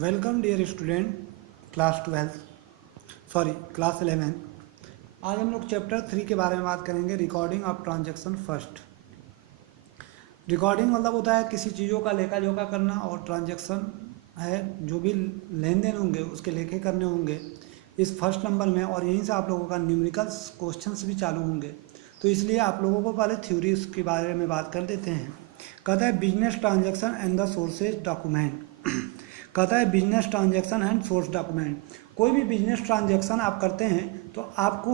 Welcome dear student class 11। आज हम लोग चैप्टर 3 के बारे में बात करेंगे, recording of transaction first. Recording मतलब होता है किसी चीज़ों का लेखा जोखा करना, और ट्रांजैक्शन है जो भी लेन देन होंगे उसके लेखे करने होंगे इस फर्स्ट नंबर में, और यहीं से आप लोगों का न्यूमेरिकल्स क्वेश्चंस भी चालू होंगे। तो इसलिए आप लोगों को पहले थ्योरी के बारे में बात कर देते हैं। कहता है business transaction and the sources document. कहता है business transaction and source document. कोई भी बिजनेस ट्रांजैक्शन आप करते हैं तो आपको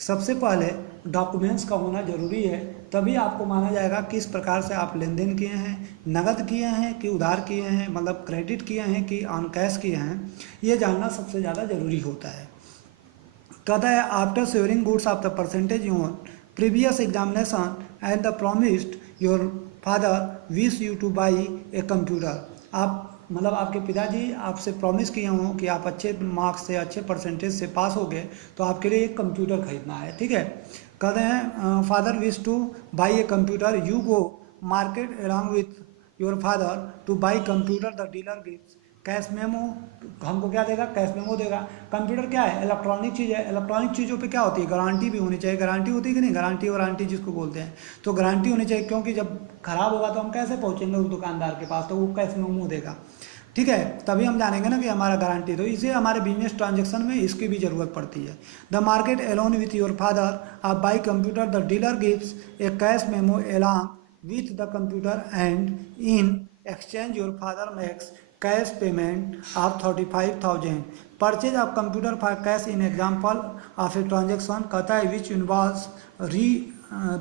सबसे पहले डॉक्यूमेंट्स का होना जरूरी है, तभी आपको माना जाएगा किस प्रकार से आप लेन देन किए हैं, नगद किए हैं कि उधार किए हैं, मतलब क्रेडिट किए हैं कि ऑन कैश किए हैं, ये जानना सबसे ज़्यादा जरूरी होता है। कहता है after sharing goods of the percentage on previous examination and the promised your father wish you two by a computer. आप मतलब आपके पिताजी आपसे प्रॉमिस किए हों कि आप अच्छे मार्क्स से, अच्छे परसेंटेज से पास हो गए तो आपके लिए एक कंप्यूटर खरीदना है, ठीक है। कहते हैं father wish two by a computer, you go market along with your father two by computer, the dealer gives cash memo. हमको क्या देगा? कैश मेमो देगा। कंप्यूटर क्या है? इलेक्ट्रॉनिक चीज़ है। इलेक्ट्रॉनिक चीज़ों पे क्या होती है? गारंटी भी होनी चाहिए। गारंटी होती है कि नहीं? गारंटी वारंटी जिसको बोलते हैं, तो गारंटी होनी चाहिए, क्योंकि जब खराब होगा तो हम कैसे पहुंचेंगे उस दुकानदार के पास? तो वो कैश मेमो देगा, ठीक है, तभी हम जानेंगे ना कि हमारा गारंटी। तो इसे हमारे बिजनेस ट्रांजेक्शन में इसकी भी जरूरत पड़ती है। The market alone with your father आप buy computer, the dealer gives a cash memo along with the computer and in exchange your father makes cash payment of 35,000 purchase of computer for cash in example of a transaction। कहता है which involves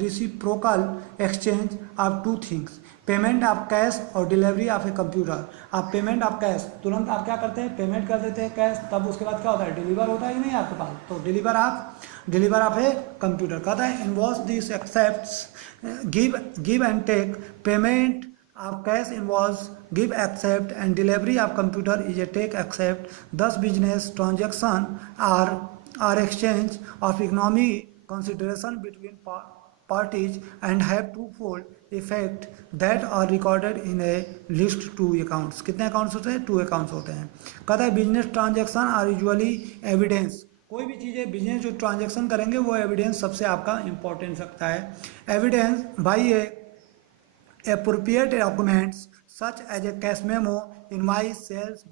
reciprocal exchange of two things, payment of cash और delivery of a computer. आप payment of cash तुरंत आप क्या करते हैं? Payment कर देते हैं कैश, तब उसके बाद क्या होता है? डिलीवर होता है कि नहीं आपके पास? तो डिलीवर ऑफ ए कंप्यूटर। कहता है invoice this accepts give and take payment of cash involves give accept and delivery of computer is a take accept। thus business transaction are exchange of economic consideration between parties and have twofold effect that are recorded in a list two accounts। कितने accounts होते हैं? 2 accounts होते हैं। कहता है business transaction are usually evidence। कोई भी चीज़ें बिजनेस जो ट्रांजेक्शन करेंगे वो एविडेंस सबसे आपका इंपॉर्टेंस रखता है। एविडेंस भाई ए appropriate documents such as a cash memo, invoice, sales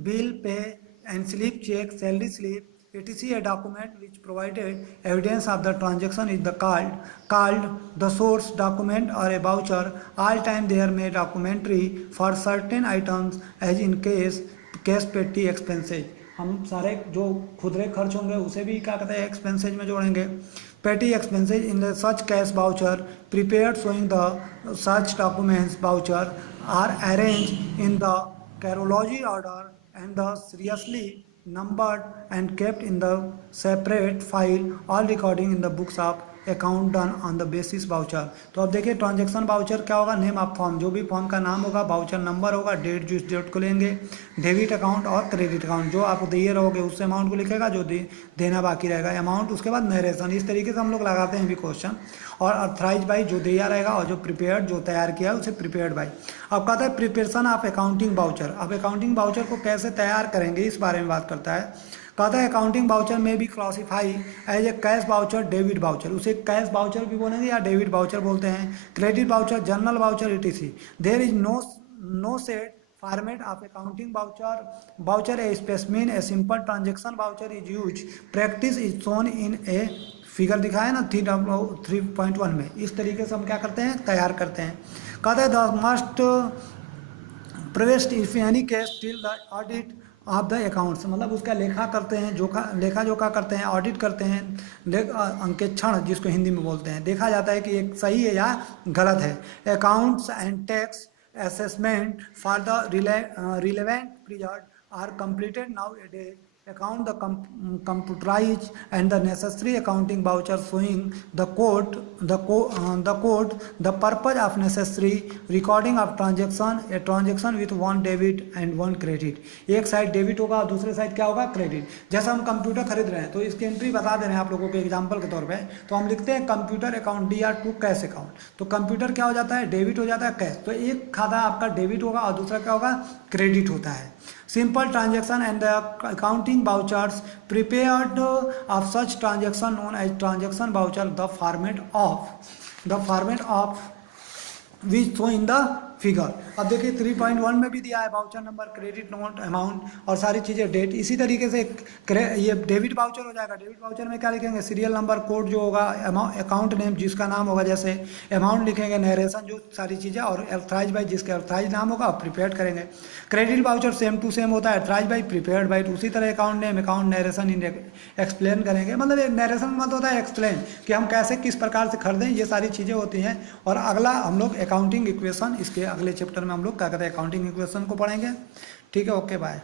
bill pay and slip check, salary slip, etc. A document which provided evidence of the transaction is the called the source document or a voucher। All time they are made documentary for certain items as in case cash petty expenses। हम सारे जो खुदरे खर्च होंगे उसे भी क्या कहते हैं? एक्सपेंसेज में जोड़ेंगे। petty expenses in the such cash voucher prepared showing the such documents voucher are arranged in the chronology order and the seriously numbered and kept in the separate file, all recording in the books of account done on the basis voucher. तो अब देखिए transaction voucher क्या होगा? Name of form, जो भी form का नाम होगा, वाउचर नंबर होगा, डेट जिस डेट को लेंगे, डेबिट अकाउंट और क्रेडिट अकाउंट, जो आप दिए रहोगे उस अमाउंट को लिखेगा, जो देना बाकी रहेगा अमाउंट, उसके बाद नरेशन। इस तरीके से हम लोग लगाते हैं भी क्वेश्चन। और अथराइज बाई जो दिया रहेगा, और जो प्रिपेयर्ड जो तैयार किया है उसे प्रिपेयर्ड बाई। अब कहता है प्रिपरेशन ऑफ अकाउंटिंग वाउचर। अब अकाउंटिंग वाउचर को कैसे तैयार करेंगे इस बारे में बात करता है। कहता है अकाउंटिंग वाउचर में भी classify as a cash voucher, debit voucher, उसे कैश वाउचर भी बोलेंगे या डेबिट वाउचर बोलते हैं, credit voucher, general voucher, etc। There is no set format of accounting voucher a specimen a simple transaction voucher is use. Practice is shown in a figure दिखाया ना 3.1 में। इस तरीके से हम क्या करते हैं? तैयार करते हैं। कहता है the must pressed if any case till the audit of the accounts, मतलब उसका लेखा करते हैं, लेखा जोखा करते हैं, ऑडिट करते हैं, अंकेक्षण जिसको हिंदी में बोलते हैं, देखा जाता है कि एक सही है या गलत है। Accounts and tax assessment for the relevant period are completed now a day. account the computerized and the necessary accounting voucher showing the code the purpose of necessary recording of transaction, a transaction with one debit and one credit। एक side debit होगा और दूसरे side क्या होगा? Credit. जैसा हम computer खरीद रहे हैं तो इसकी एंट्री बता दे रहे हैं आप लोगों के एग्जांपल के तौर पे, तो हम लिखते हैं computer account DR to cash account. तो कंप्यूटर क्या हो जाता है? डेबिट हो जाता है, कैश। तो एक खाता आपका डेबिट होगा और दूसरा क्या होगा? क्रेडिट होता है। Simple transaction and the accounting vouchers prepared of such transaction known as transaction voucher the format of which show in the figure. अब देखिए 3.1 में भी दिया है voucher number, credit note, amount और सारी चीज़ें, डेट। इसी तरीके से ये डेबिट वाउचर हो जाएगा। डेबिट वाउचर में क्या लिखेंगे, सीरियल नंबर, कोड जो होगा, अकाउंट नेम जिसका नाम होगा, जैसे अमाउंट लिखेंगे, नरेशन जो सारी चीज़ें, और अथराइज बाई जिसके अथराइज नाम होगा प्रिपेयर्ड करेंगे। Credit voucher same to same होता है, अथराइज बाई, प्रिपेयर्ड बाई। उसी तरह account name, account narration explain करेंगे, मतलब नरेशन मतलब होता है एक्सप्लेन कि हम कैसे किस प्रकार से खरीदें, ये सारी चीज़ें होती हैं। और अगला हम लोग अकाउंटिंग इक्वेशन, इसके अगले चैप्टर में हम लोग क्या कहते हैं अकाउंटिंग इक्वेशन को पढ़ेंगे। ठीक है, ओके बाय।